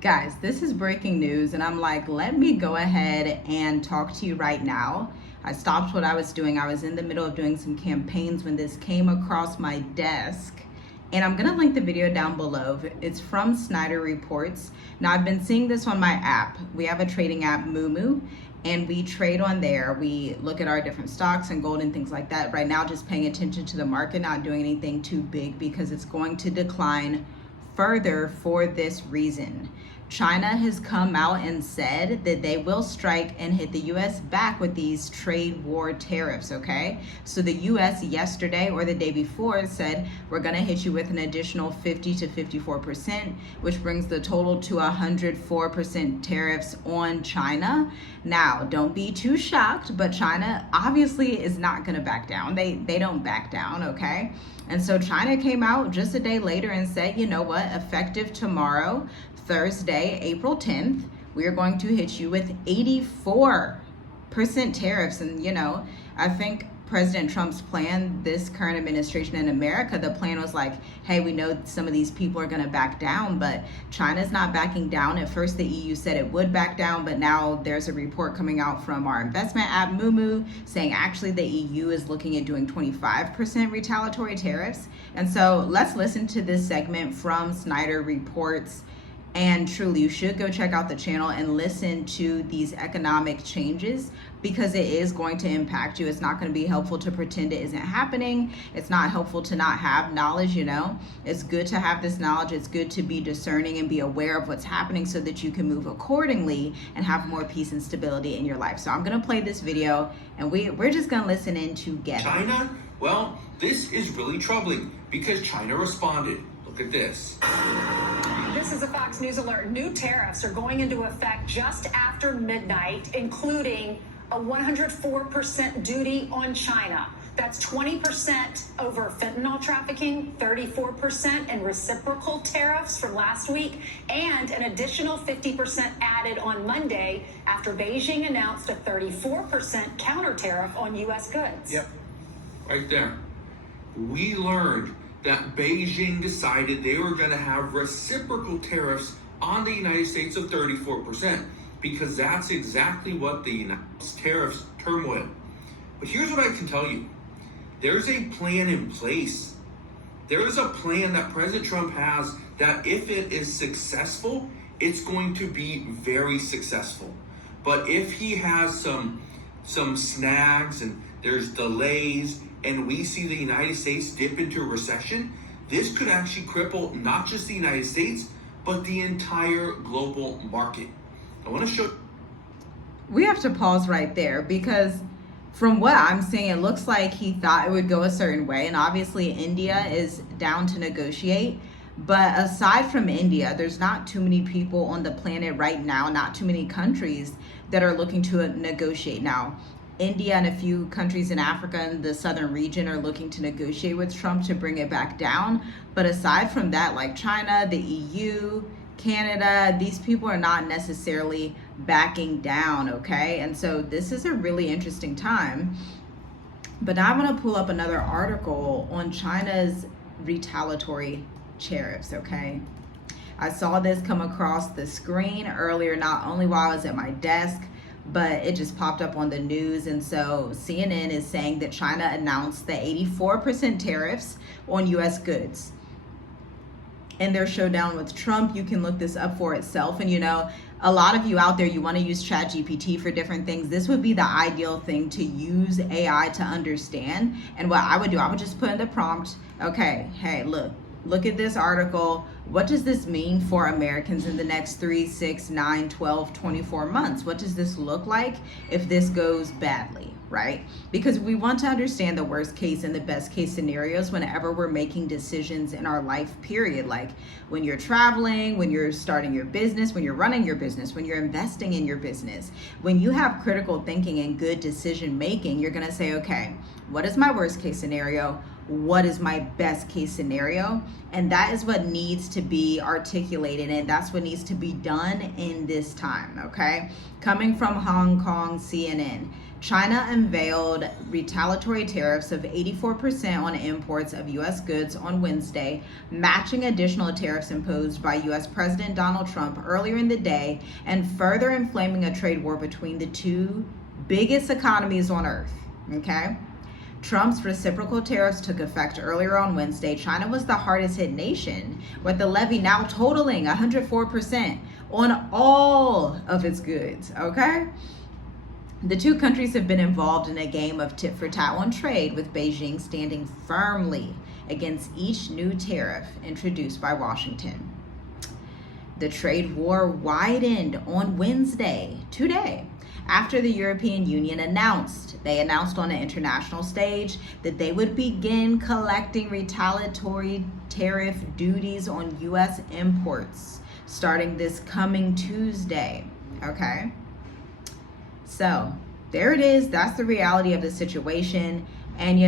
Guys, this is breaking news, and I'm like, let me go ahead and talk to you right now. I stopped what I was doing. I was in the middle of doing some campaigns when this came across my desk. And I'm gonna link the video down below. It's from Snyder Reports. Now, I've been seeing this on my app. We have a trading app, Moomoo, and we trade on there. We look at our different stocks and gold and things like that. Right now, just paying attention to the market, not doing anything too big because it's going to decline further for this reason. China has come out and said that they will strike and hit the US back with these trade war tariffs, okay? So the US yesterday or the day before said, we're gonna hit you with an additional 50 to 54%, which brings the total to 104% tariffs on China. Now, don't be too shocked, but China obviously is not gonna back down. They don't back down, okay? And so China came out just a day later and said, you know what, effective tomorrow, Thursday, April 10th, we are going to hit you with 84% tariffs. And, you know, I think President Trump's plan, this current administration in America, the plan was like, hey, we know some of these people are going to back down, but China's not backing down. At first, the EU said it would back down, but now there's a report coming out from our investment app, Moomoo, saying actually the EU is looking at doing 25% retaliatory tariffs. And so let's listen to this segment from Snyder Reports. And truly, you should go check out the channel and listen to these economic changes because it is going to impact you. It's not going to be helpful to pretend it isn't happening. It's not helpful to not have knowledge, you know. It's good to have this knowledge. It's good to be discerning and be aware of what's happening so that you can move accordingly and have more peace and stability in your life. So I'm going to play this video and we're just going to listen in together. China, well, this is really troubling because China responded. Look at this. This is a Fox News alert. New tariffs are going into effect just after midnight, including a 104% duty on China. That's 20% over fentanyl trafficking, 34% in reciprocal tariffs from last week, and an additional 50% added on Monday after Beijing announced a 34% counter tariff on U.S. goods. Yep, right there. We learned that Beijing decided they were going to have reciprocal tariffs on the United States of 34% because that's exactly what the tariffs turmoil. But here's what I can tell you. There's a plan in place. There is a plan that President Trump has that if it is successful, it's going to be very successful. But if he has some snags and there's delays and we see the United States dip into a recession, this could actually cripple not just the United States, but the entire global market. I want to show. We have to pause right there because from what I'm seeing, it looks like he thought it would go a certain way. And obviously India is down to negotiate. But aside from India, there's not too many people on the planet right now, not too many countries that are looking to negotiate now. India and a few countries in Africa and the southern region are looking to negotiate with Trump to bring it back down. But aside from that, like China, the EU, Canada, these people are not necessarily backing down, okay? And so this is a really interesting time. But now I'm gonna pull up another article on China's retaliatory tariffs, okay? I saw this come across the screen earlier, not only while I was at my desk, but it just popped up on the news. And so CNN is saying that China announced the 84% tariffs on US goods in their showdown with Trump. You can look this up for itself. And you know, a lot of you out there, you want to use ChatGPT for different things. This would be the ideal thing to use AI to understand. And what I would do, I would just put in the prompt, okay, hey, look at this article. What does this mean for Americans in the next 3, 6, 9, 12, 24 months? What does this look like if this goes badly, right? Because we want to understand the worst case and the best case scenarios whenever we're making decisions in our life period. Like when you're traveling, when you're starting your business, when you're running your business, when you're investing in your business. When you have critical thinking and good decision making, you're gonna say, okay, what is my worst case scenario? What is my best case scenario? And that is what needs to be articulated, and that's what needs to be done in this time, okay? Coming from Hong Kong CNN, China unveiled retaliatory tariffs of 84% on imports of U.S. goods on Wednesday, matching additional tariffs imposed by U.S. President Donald Trump earlier in the day and further inflaming a trade war between the two biggest economies on earth. Okay? Trump's reciprocal tariffs took effect earlier on Wednesday. China was the hardest hit nation, with the levy now totaling 104% on all of its goods. Okay? The two countries have been involved in a game of tit for tat on trade, with Beijing standing firmly against each new tariff introduced by Washington. The trade war widened on Wednesday, today, after the European Union announced on an international stage that they would begin collecting retaliatory tariff duties on U.S. imports starting this coming Tuesday. Okay? So there it is. That's the reality of the situation. And,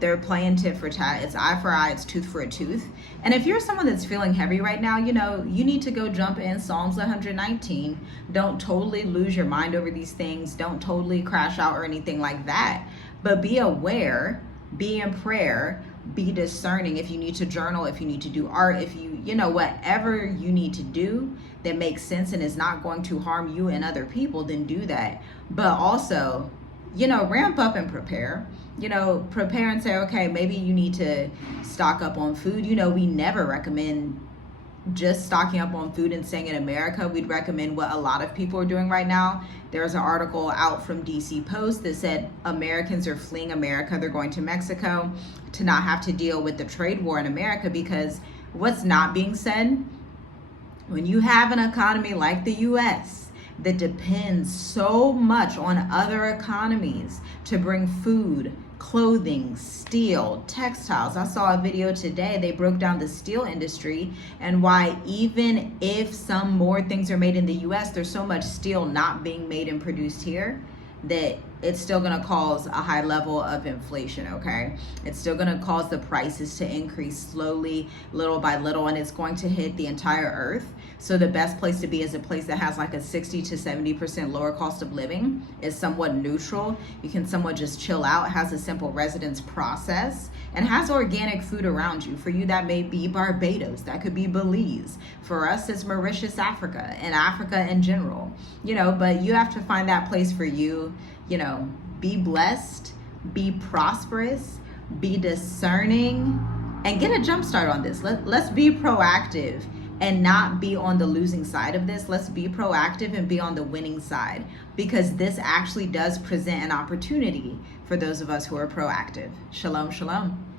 they're playing tit for tat. It's eye for eye, it's tooth for a tooth. And if you're someone that's feeling heavy right now, you need to go jump in Psalms 119. Don't totally lose your mind over these things. Don't totally crash out or anything like that. But be aware, be in prayer, be discerning. If you need to journal, if you need to do art, if whatever you need to do that makes sense and is not going to harm you and other people, then do that. But also, ramp up and prepare. Prepare and say, okay, maybe you need to stock up on food. We never recommend just stocking up on food and staying in America. We'd recommend what a lot of people are doing right now. There's an article out from DC Post that said Americans are fleeing America. They're going to Mexico to not have to deal with the trade war in America, because what's not being said, when you have an economy like the US that depends so much on other economies to bring food, clothing, steel, textiles. I saw a video today. They broke down the steel industry and why even if some more things are made in the US, there's so much steel not being made and produced here that it's still going to cause a high level of inflation, okay? It's still going to cause the prices to increase slowly, little by little, and it's going to hit the entire earth. So the best place to be is a place that has like a 60 to 70% lower cost of living, is somewhat neutral. You can somewhat just chill out, has a simple residence process, and has organic food around you. For you, that may be Barbados, that could be Belize. For us, it's Mauritius, Africa, and Africa in general. But you have to find that place for you. Be blessed, be prosperous, be discerning, and get a jump start on this. Let's be proactive and not be on the losing side of this. Let's be proactive and be on the winning side, because this actually does present an opportunity for those of us who are proactive. Shalom, shalom.